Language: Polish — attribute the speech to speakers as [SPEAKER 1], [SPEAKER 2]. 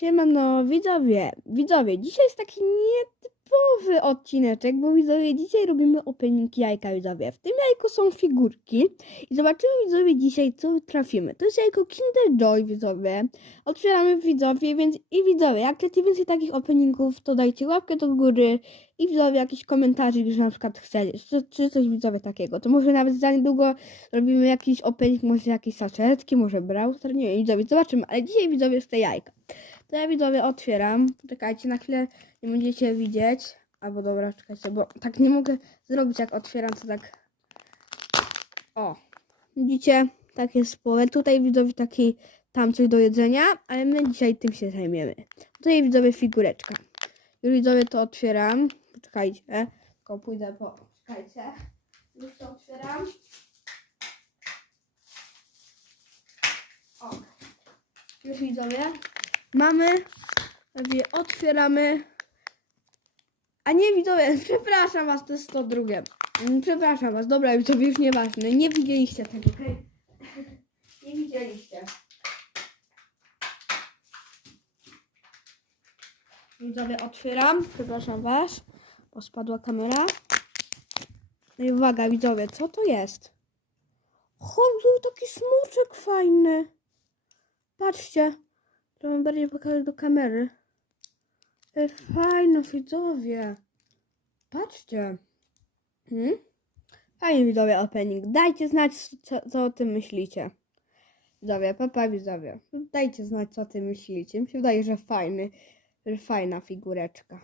[SPEAKER 1] Siemano, widzowie, widzowie, dzisiaj jest taki nietypowy odcineczek, bo widzowie, dzisiaj robimy opening jajka, widzowie. W tym jajku są figurki i zobaczymy, widzowie, dzisiaj, co trafimy. To jest jajko Kinder Joy, widzowie. Otwieramy, widzowie, więc i widzowie, jak chcecie więcej takich openingów, to dajcie łapkę do góry i widzowie, jakiś komentarz, że na przykład chcecie, czy, czy coś, widzowie, takiego. To może nawet za niedługo robimy jakiś opening, może jakieś saczetki, może browser, nie wiem, widzowie, zobaczymy. Ale dzisiaj, widzowie, z te jajka. To ja widzowie otwieram. Poczekajcie, na chwilę nie będziecie widzieć. Albo dobra, czekajcie, bo tak nie mogę zrobić jak otwieram, to tak. O. Widzicie? Tak jest połowę. Tutaj widzowie taki tam coś do jedzenia, ale my dzisiaj tym się zajmiemy. Tutaj widzowie figureczka. Już widzowie to otwieram. Poczekajcie. Tylko pójdę po. Czekajcie. Już to otwieram. O. Już widzowie. Mamy, mówię, otwieramy. A nie widzowie, przepraszam was, to jest to drugie. Mm, Przepraszam was, dobra, widzowie, już nieważne. Nie widzieliście tego, okej? Nie widzieliście. Widzowie, otwieram. Przepraszam was, bo spadła kamera. No i uwaga, widzowie, co to jest? Chodzu, taki smoczek fajny. Patrzcie. Trzeba bardziej pokazać do kamery. Ej, fajno, widzowie. Patrzcie. Hmm? Fajnie, widzowie, opening. Dajcie znać, co, co o tym myślicie. Widzowie, papa, widzowie. Dajcie znać, co o tym myślicie. Mi się wydaje, że fajny, fajna figureczka.